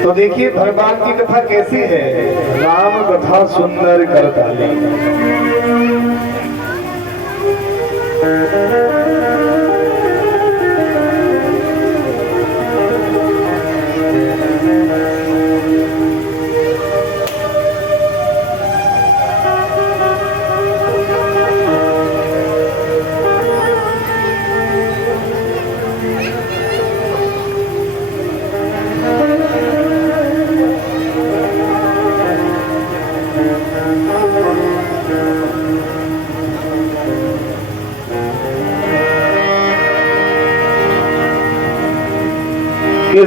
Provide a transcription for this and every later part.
तो देखिए भगवान की कथा कैसी है। राम कथा सुंदर करताली।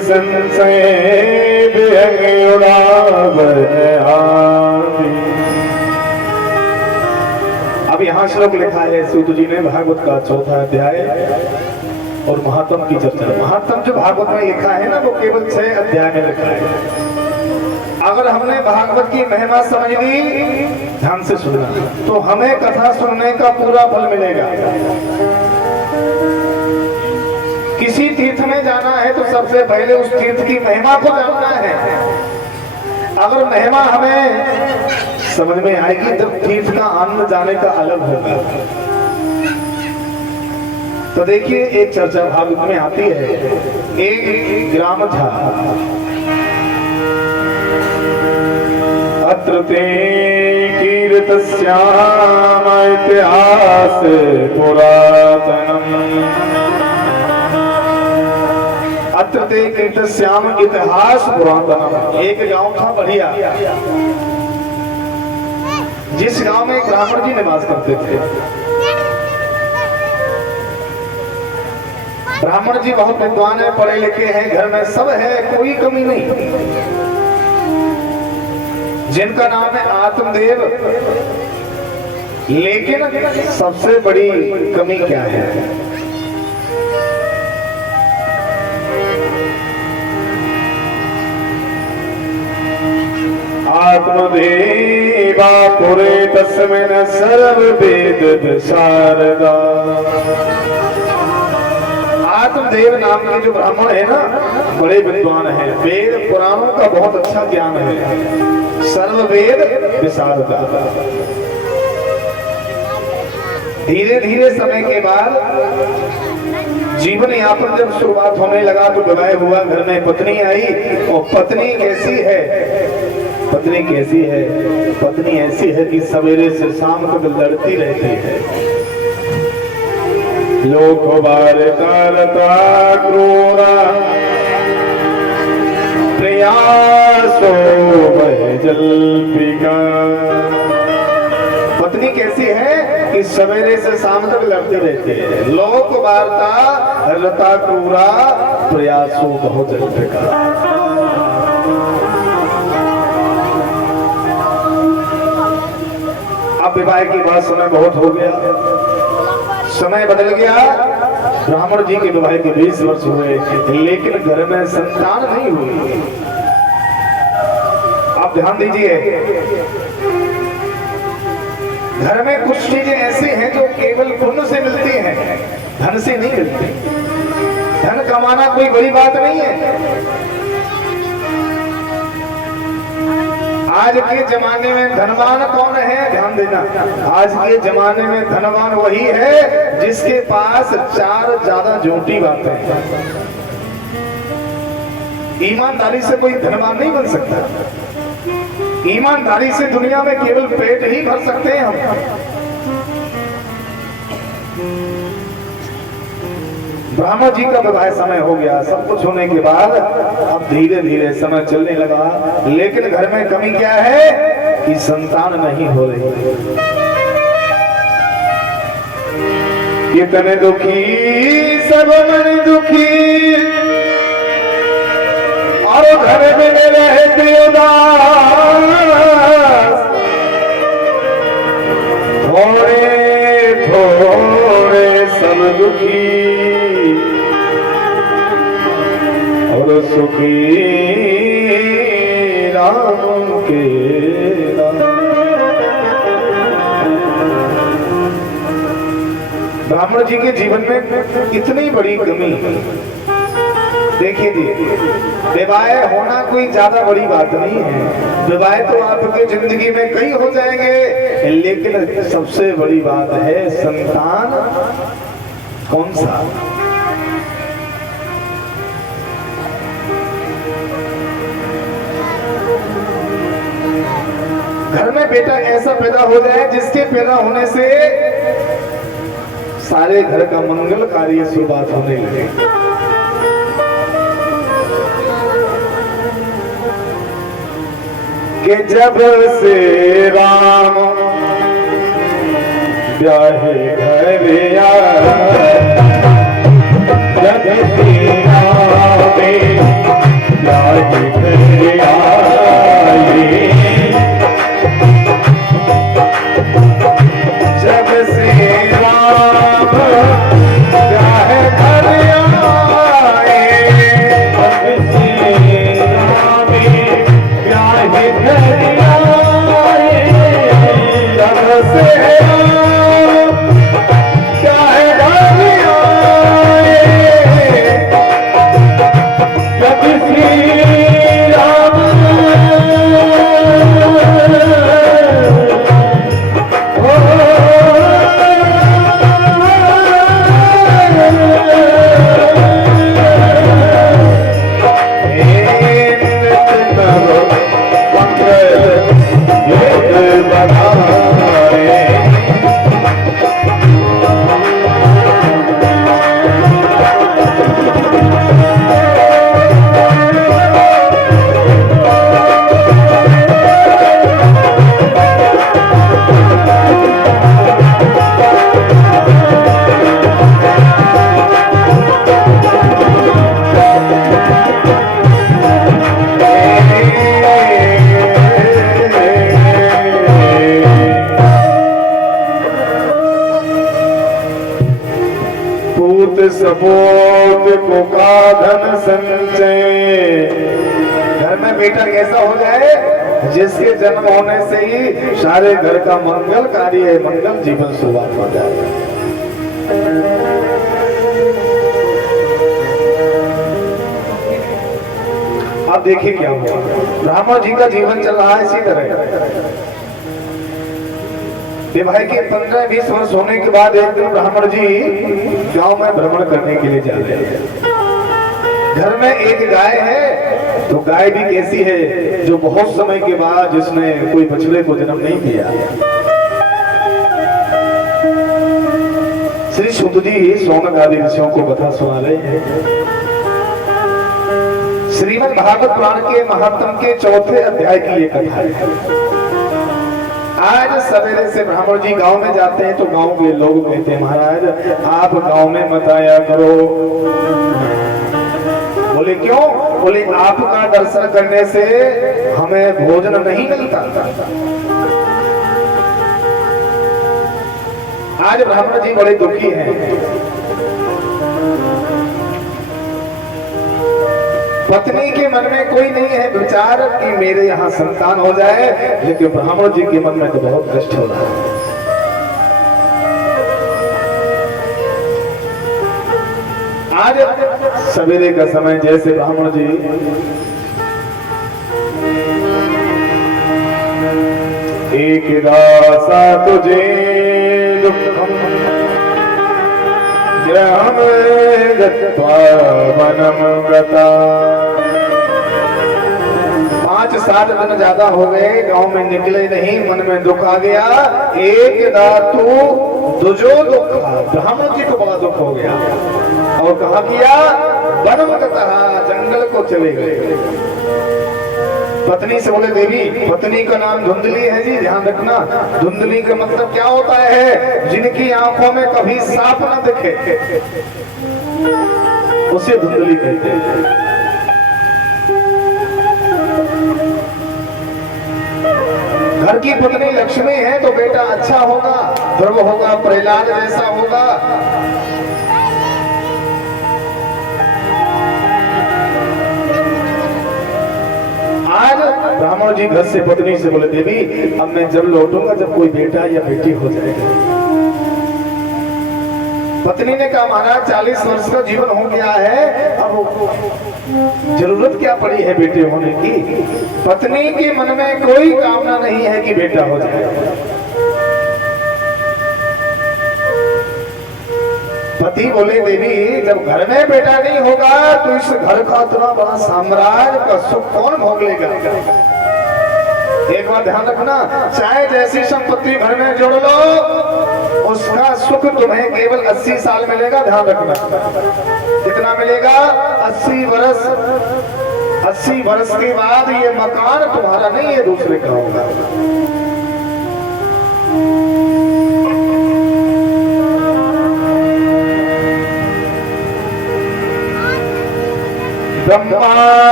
संशय अब यहाँ श्लोक लिखा है सूत जी ने भागवत का चौथा अध्याय और महात्म की चर्चा। महात्म जो भागवत में लिखा है ना वो केवल 6 अध्याय में लिखा है। अगर हमने भागवत की महिमा समझ ली, ध्यान से सुनना, तो हमें कथा सुनने का पूरा फल मिलेगा। किसी तीर्थ में जाना है तो सबसे पहले उस तीर्थ की महिमा को जानना है। अगर महिमा हमें समझ में आएगी तब तीर्थ का आनंद जाने का अलग होगा। तो देखिए एक चर्चा भागवत में आती है। एक ग्राम था, अत्र ते कीर्तस्याम इतिहास पुरातनम। अत्र ते कीर्तस्याम इतिहास पुरातनम। एक गांव था बढ़िया, जिस गांव में ब्राह्मण जी निवास करते थे। ब्राह्मण जी बहुत विद्वान है, पढ़े लिखे हैं, घर में सब है, कोई कमी नहीं। जिनका नाम है आत्मदेव। लेकिन सबसे बड़ी कमी क्या है? आत्मदेवा पुरे तस्मिन् सर्व वेद विशारदा। आत्मदेव नाम के जो ब्राह्मण है ना, बड़े विद्वान है, वेद पुराणों का बहुत अच्छा ज्ञान है, सर्व वेद विशारदा। धीरे धीरे समय के बाद जीवन यापन जब शुरुआत होने लगा तो विवाह हुआ, घर में पत्नी आई। और पत्नी कैसी है? पत्नी कैसी है? पत्नी ऐसी है कि सवेरे से शाम तक लड़ती रहती है। लोक वार्ता क्रूरा प्रयासो जल्पिका। पत्नी कैसी है कि सवेरे से शाम तक लड़ती रहती है। लोक वार्ता रता क्रूरा प्रयासो बहुत जल्पिका। अब विवाह की बात समय बहुत हो गया, समय बदल गया। ब्राह्मण जी के विवाह के 20 वर्ष हुए, लेकिन घर में संतान नहीं हुई। आप ध्यान दीजिए, घर में कुछ चीजें ऐसी हैं जो केवल पुण्य से मिलती हैं, धन से नहीं मिलती। कमाना कोई बड़ी बात नहीं है। आज के जमाने में धनवान कौन है, ध्यान देना, आज के जमाने में धनवान वही है जिसके पास 4 ज्यादा झूठी बातें हैं। ईमानदारी से कोई धनवान नहीं बन सकता। ईमानदारी से दुनिया में केवल पेट ही भर सकते हैं हम। ब्राह्मण जी का विवाह समय हो गया, सब कुछ होने के बाद अब धीरे धीरे समय चलने लगा, लेकिन घर में कमी क्या है कि संतान नहीं हो रही। कितने दुखी सब मन दुखी और घर में रहते उदास, थोड़े थोड़े सब दुखी और सुखी राम के नाम। ब्राह्मण जी के जीवन में इतनी बड़ी कमी। देखिए जी, विवाह होना कोई ज्यादा बड़ी बात नहीं है। विवाह तो आपके जिंदगी में कई हो जाएंगे, लेकिन सबसे बड़ी बात है संतान कौन सा। घर में बेटा ऐसा पैदा हो जाए जिसके पैदा होने से सारे घर का मंगल कार्य शुरुआत होने लगे। कि जब से राम ब्याहे घर आया, जब से राम ब्याहे घर आए, जब से राम ब्याहे घर आए, जब से राम ब्याहे घर आए, जब से सपोत को का धन संचय। घर में बेटा ऐसा हो जाए जिसके जन्म होने से ही सारे घर का मंगल कार्य, मंगल जीवन शुरुआत हो जाए। अब देखिए क्या हुआ। ब्राह्मण जी का जीवन चल रहा है इसी तरह। विवाह के 15-20 वर्ष होने के बाद एक दिन ब्राह्मण जी गांव में भ्रमण करने के लिए जा रहे हैं। घर में एक गाय है, तो गाय भी कैसी है जो बहुत समय के बाद जिसने कोई बछड़े को जन्म नहीं दिया। श्री सुत जी सौनक आदि ऋषियों को कथा सुना रहे हैं। श्रीमद् भागवत पुराण के महात्म के 4थे अध्याय की ये कथा है। आज सवेरे से ब्राह्मण जी गांव में जाते हैं तो गांव के लोग कहते हैं महाराज आप गांव में मत आया करो। बोले क्यों? बोले आपका दर्शन करने से हमें भोजन नहीं मिलता। आज ब्राह्मण जी बड़े दुखी हैं। पत्नी के मन में कोई नहीं है विचार कि मेरे यहाँ संतान हो जाए, लेकिन ब्राह्मण जी के मन में तो बहुत कष्ट हो रहा है। आज सवेरे का समय जैसे ब्राह्मण जी एक दासा तुझे दुखम ग्रहम गत्वा वनम गता। 5-7 दिन ज्यादा हो गए, गांव में निकले नहीं, मन में दुख आ गया। एक दातु दुजो दुख, ब्राह्मण जी को बड़ा दुख हो गया और कहा किया वनम गता, जंगल को चले गए। पत्नी से बोले देवी, पत्नी का नाम धुंधली है जी, ध्यान रखना। धुंधली का मतलब क्या होता है? जिनकी आंखों में कभी सांप न दिखे उसे धुंधली कहते हैं। घर की पत्नी लक्ष्मी है तो बेटा अच्छा होगा, ध्रुव होगा, प्रहलाद जैसा होगा। आज ब्राह्मण जी घर से पत्नी से बोले देवी, अब मैं जब लौटूंगा जब कोई बेटा या बेटी हो जाएगा। पत्नी ने कहा महाराज 40 वर्ष का जीवन हो गया है, अब जरूरत क्या पड़ी है बेटे होने की? पत्नी के मन में कोई कामना नहीं है कि बेटा हो जाए। पति बोले देवी, जब घर में बेटा नहीं होगा तो इस घर का इतना बड़ा साम्राज्य का सुख कौन भोग लेगा? एक बात ध्यान रखना, चाहे जैसी संपत्ति घर में जोड़ लो, उसका सुख तुम्हें केवल 80 साल मिलेगा। ध्यान रखना, कितना मिलेगा? 80 वर्ष। 80 वर्ष के बाद ये मकान तुम्हारा नहीं है, दूसरे का होगा।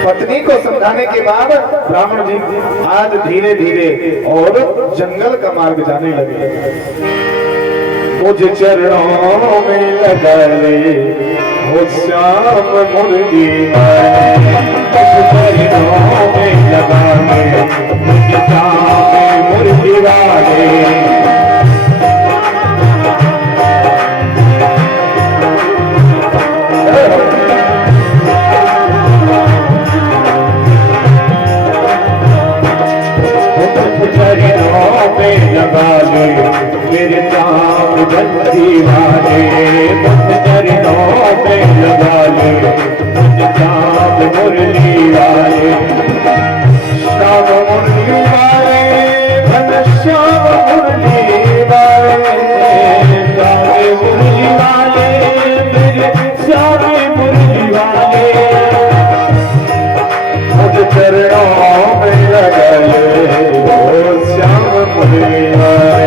पत्नी को समझाने के बाद ब्राह्मण जी आज धीरे धीरे और जंगल का मार्ग जाने लगे। मुझे चरणों में लगा ले हो श्याम मुर्गी, चरणों में लगा ले मुझे श्याम मुर्गी वाले। लगा ले मेरे चाँद बंसी वाले, चरणों पे लगा ले मुझे चाँद मुरली वाले। श्याम मुरली वाले, घन श्याम मुरली वाले, श्याम मुरली वाले, मेरे श्याम मुरली वाले। मुझे चरणों में लगा ले ओ श्याम मुरली वाले।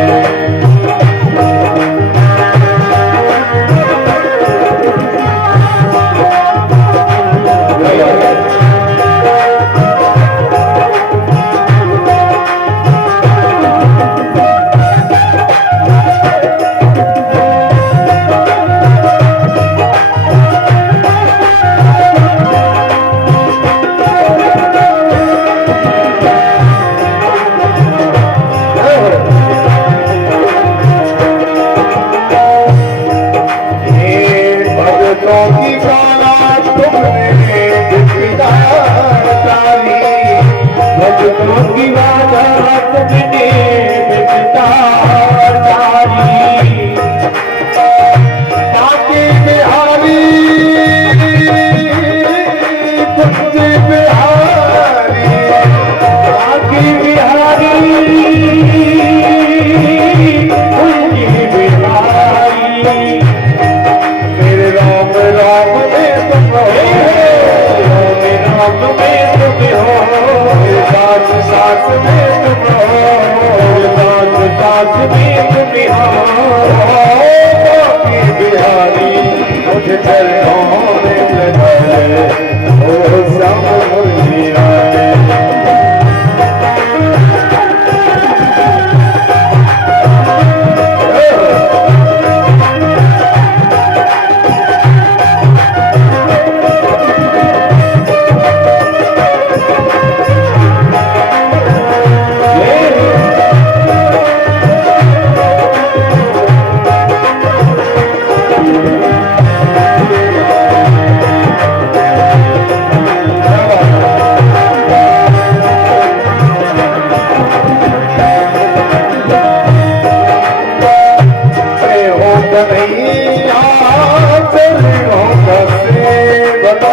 चरणों का सेवक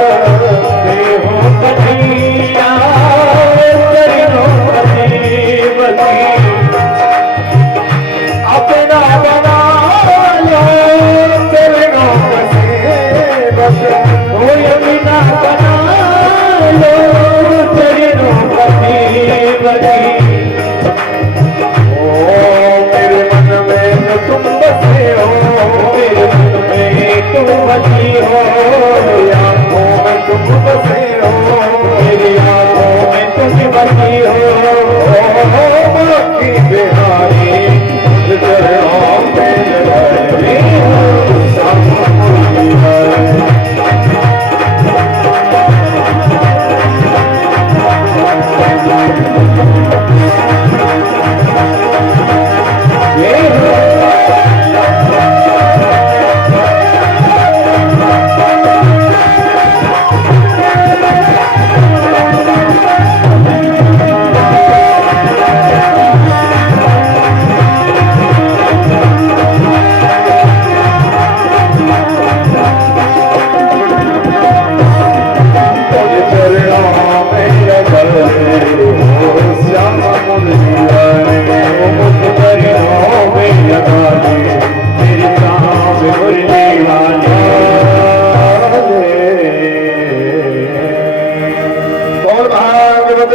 देहो कन्हैया चरणों का सेवक अपना बना लो चरणों का सेवक बिना बना लो चरणों का सेवक मेरे मन में तुम बसे हो मेरे मन में तुम बसी हो मेरी आंखों में तुम बसे हो मेरी आंखों में तुम बसी हो बाकी बिहारी चरणों में लगे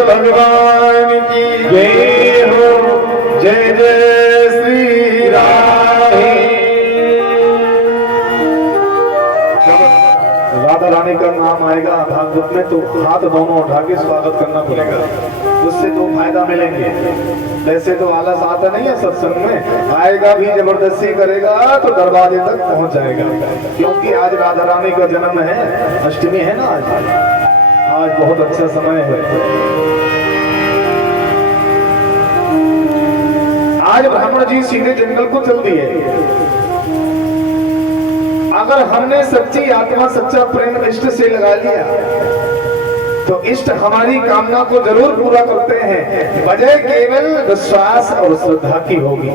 भगवान की जय हो जय जय श्री राम। राधा रानी का नाम आएगा भागवत में तो हाथ दोनों उठा के स्वागत करना पड़ेगा, उससे दो फायदा मिलेंगे। वैसे तो आलस आता नहीं है सत्संग में, आएगा भी जबरदस्ती करेगा तो दरवाजे तक पहुंच जाएगा, क्योंकि आज राधा रानी का जन्म है, अष्टमी है ना आज बहुत अच्छा समय है। आज ब्राह्मण जी सीधे जंगल को चल दिए। अगर हमने सच्ची आत्मा सच्चा प्रेम इष्ट से लगा लिया तो इष्ट हमारी कामना को जरूर पूरा करते हैं, वजह केवल विश्वास और श्रद्धा की होगी।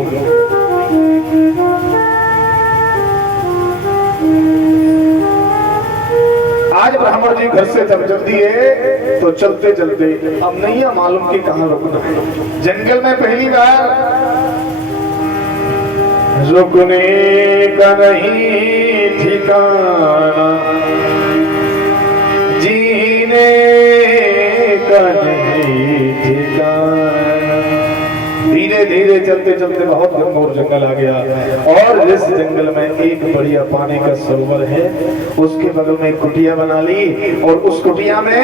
आज ब्राह्मण जी घर से जब जल्दी है तो चलते चलते अब नहीं है मालूम कि कहां रुकना है। जंगल में पहली बार रुकने का नहीं ठिकाना, जीने का नहीं ठिकाना। धीरे धीरे चलते चलते बहुत घनघोर जंगल आ गया और जिस जंगल में एक बढ़िया पानी का सरोवर है उसके बगल में एक कुटिया बना ली और उस कुटिया में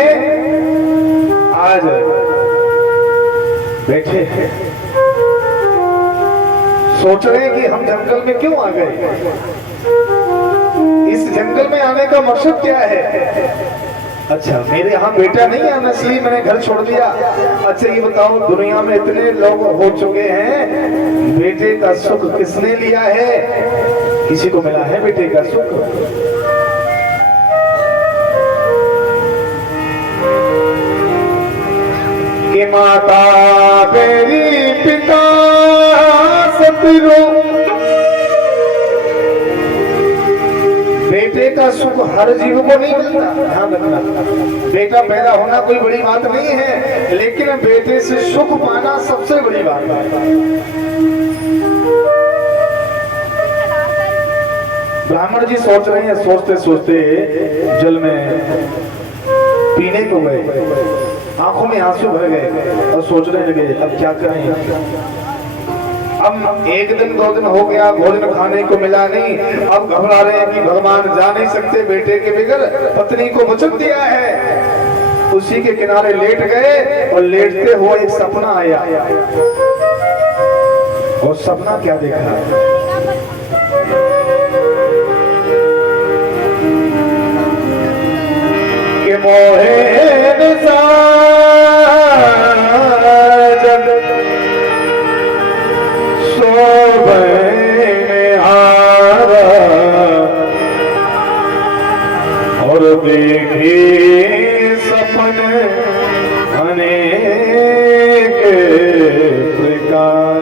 आज बैठे हैं। सोच रहे हैं कि हम जंगल में क्यों आ गए, इस जंगल में आने का मकसद क्या है। अच्छा मेरे यहाँ बेटा नहीं है इसलिए मैंने घर छोड़ दिया। अच्छा ये बताओ दुनिया में इतने लोग हो चुके हैं, बेटे का सुख किसने लिया है, किसी को मिला है बेटे का सुख। कि माता तेरी पिता सतरो, बेटे का सुख हर जीव को नहीं मिलता, ध्यान रखना। बेटा पैदा होना कोई बड़ी बात नहीं है, लेकिन बेटे से सुख पाना सबसे बड़ी बात है। ब्राह्मण जी सोच रहे हैं, सोचते सोचते जल में पीने को गए, आंखों में आंसू भर गए और सोचने लगे अब क्या करें। अब एक दिन दो दिन हो गया, भोजन खाने को मिला नहीं, अब घबरा रहे हैं कि भगवान जा नहीं सकते, बेटे के बगैर पत्नी को वचन दिया है। उसी के किनारे लेट गए और लेटते हुए एक सपना आया। और सपना क्या देखा, कि मोहे और देखे सपने अनेक प्रकार।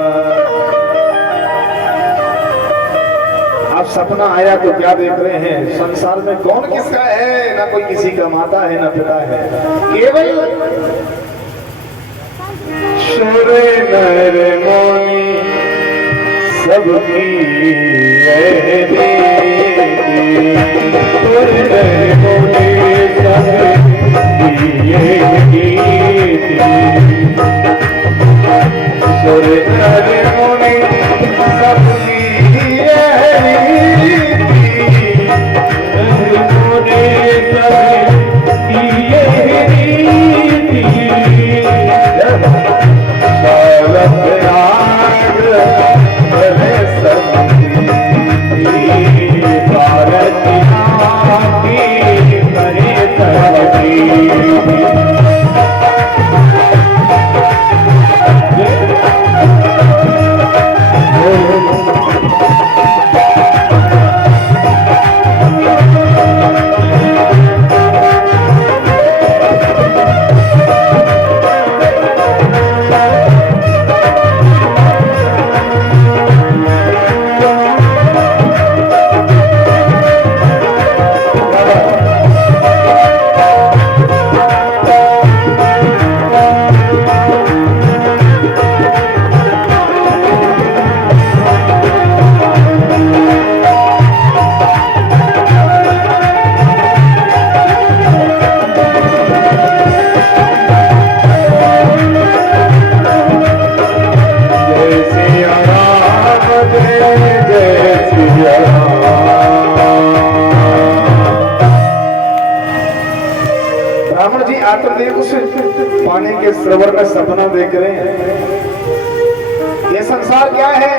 अब सपना जमाना आया तो क्या देख रहे हैं, संसार में कौन किसका है, ना कोई किसी का माता है ना पिता है, केवल शोरे नर मोनी सबकी है दीदी, शोरे नर मोनी सबकी है दीदी, शोरे नर मोनी सबकी ब्राह्मण जी आत्मदेव से पानी के सरोवर में सपना देख रहे हैं। ये संसार क्या है,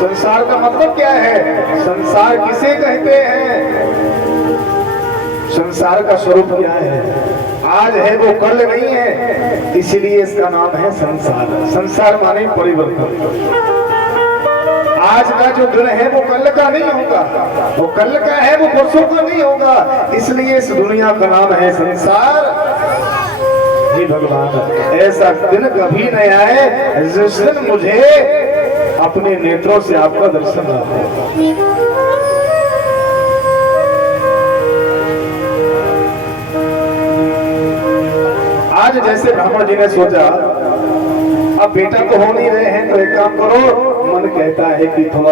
संसार का मतलब क्या है, संसार किसे कहते हैं, संसार का स्वरूप क्या है, आज है वो कल नहीं है, इसीलिए इसका नाम है संसार। संसार माने परिवर्तन। आज का जो दिन है वो कल का नहीं होगा, वो कल का है वो परसों का नहीं होगा, इसलिए इस दुनिया का नाम है संसार। हे भगवान, ऐसा दिन कभी नहीं आए जिस दिन मुझे अपने नेत्रों से आपका दर्शन ना हो। आज जैसे ब्राह्मण जी ने सोचा अब बेटा तो हो नहीं रहे हैं, तो एक काम करो, मन कहता है कि थोड़ा